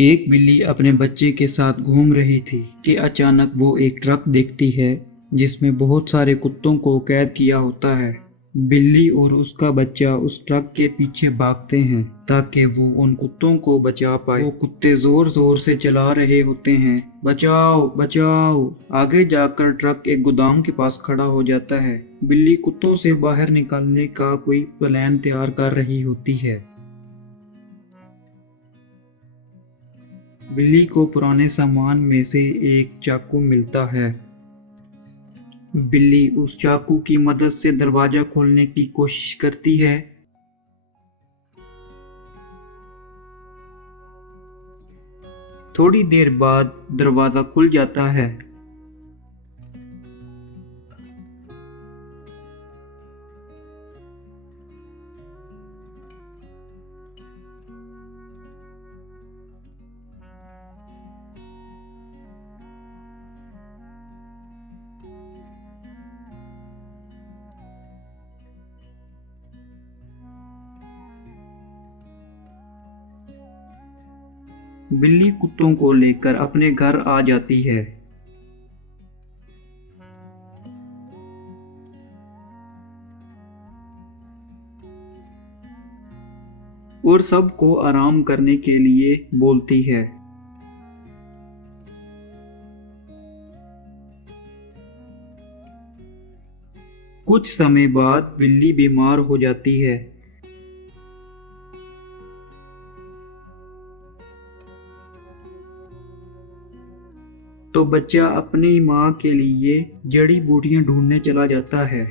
एक बिल्ली अपने बच्चे के साथ घूम रही थी कि अचानक वो एक ट्रक देखती है जिसमें बहुत सारे कुत्तों को कैद किया होता है। बिल्ली और उसका बच्चा उस ट्रक के पीछे भागते हैं ताकि वो उन कुत्तों को बचा पाए। वो कुत्ते जोर जोर से चला रहे होते हैं, बचाओ बचाओ। आगे जाकर ट्रक एक गोदाम के पास खड़ा हो जाता है। बिल्ली कुत्तों से बाहर निकालने का कोई प्लान तैयार कर रही होती है। बिल्ली को पुराने सामान में से एक चाकू मिलता है। बिल्ली उस चाकू की मदद से दरवाजा खोलने की कोशिश करती है। थोड़ी देर बाद दरवाजा खुल जाता है। बिल्ली कुत्तों को लेकर अपने घर आ जाती है। और सबको आराम करने के लिए बोलती है। कुछ समय बाद बिल्ली बीमार हो जाती है। तो बच्चा अपनी माँ के लिए जड़ी बूटियां ढूंढने चला जाता है।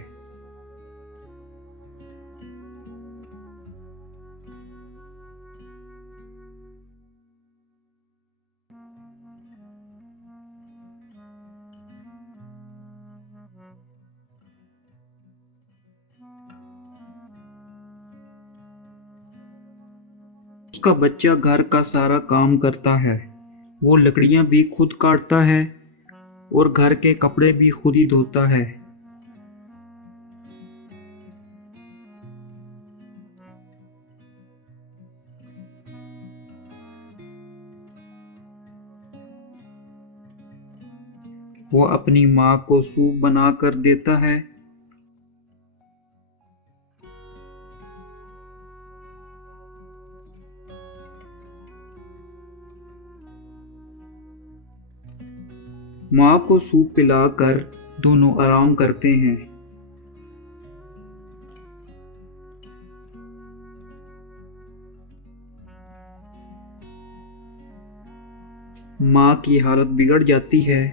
उसका बच्चा घर का सारा काम करता है। वो लकड़ियां भी खुद काटता है और घर के कपड़े भी खुद ही धोता है। वो अपनी माँ को सूप बना कर देता है। माँ को सूप पिलाकर दोनों आराम करते हैं। माँ की हालत बिगड़ जाती है।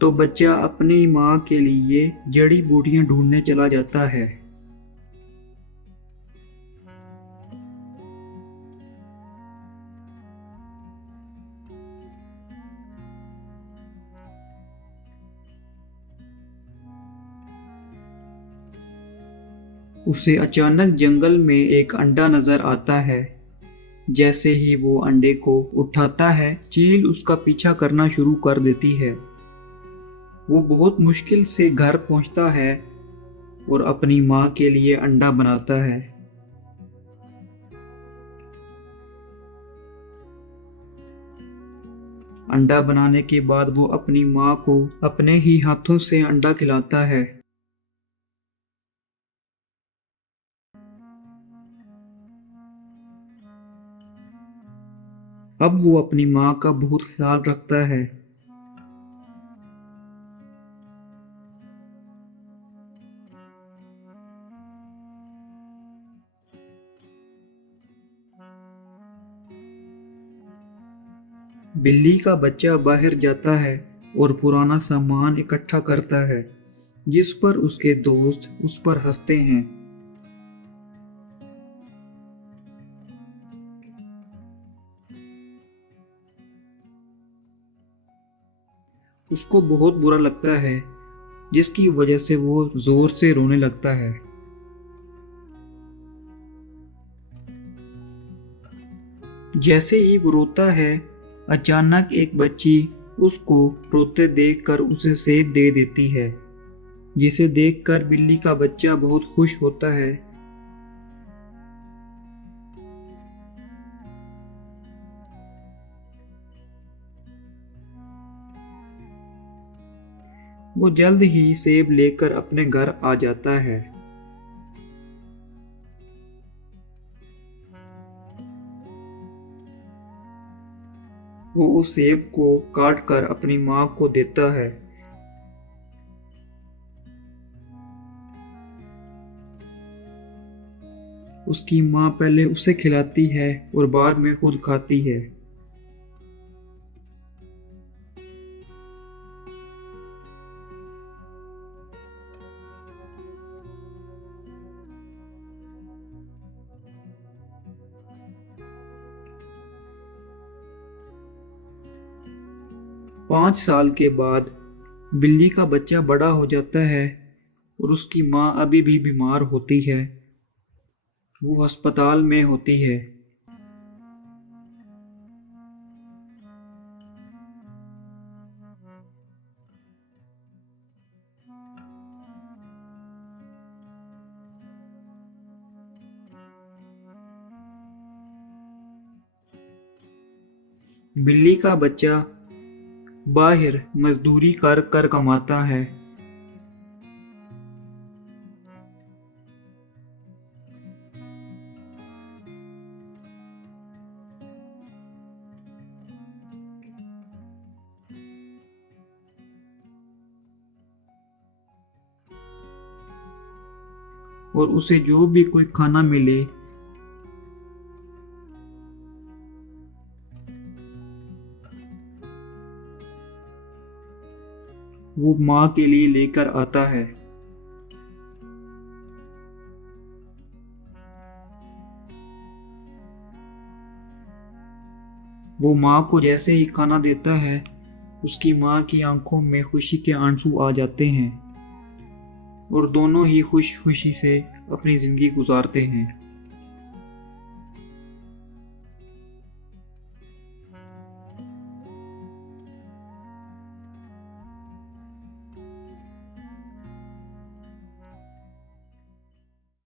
तो बच्चा अपनी माँ के लिए जड़ी बूटियां ढूंढने चला जाता है। उसे अचानक जंगल में एक अंडा नजर आता है। जैसे ही वो अंडे को उठाता है, चील उसका पीछा करना शुरू कर देती है। वो बहुत मुश्किल से घर पहुंचता है और अपनी माँ के लिए अंडा बनाता है। अंडा बनाने के बाद वो अपनी माँ को अपने ही हाथों से अंडा खिलाता है। अब वो अपनी माँ का बहुत ख्याल रखता है। बिल्ली का बच्चा बाहर जाता है और पुराना सामान इकट्ठा करता है, जिस पर उसके दोस्त उस पर हंसते हैं। उसको बहुत बुरा लगता है, जिसकी वजह से वो जोर से रोने लगता है। जैसे ही वो रोता है, अचानक एक बच्ची उसको रोते देखकर उसे सेब दे देती है। जिसे देखकर बिल्ली का बच्चा बहुत खुश होता है। वो जल्द ही सेब लेकर अपने घर आ जाता है। वो उस सेब को काट कर अपनी माँ को देता है। उसकी माँ पहले उसे खिलाती है और बाद में खुद खाती है। पाँच साल के बाद बिल्ली का बच्चा बड़ा हो जाता है और उसकी माँ अभी भी बीमार होती है। वो अस्पताल में होती है। बिल्ली का बच्चा बाहर मजदूरी कर कर कमाता है। और उसे जो भी कोई खाना मिले वो माँ के लिए लेकर आता है। वो माँ को जैसे ही खाना देता है उसकी माँ की आंखों में खुशी के आंसू आ जाते हैं और दोनों ही खुश खुशी से अपनी जिंदगी गुजारते हैं।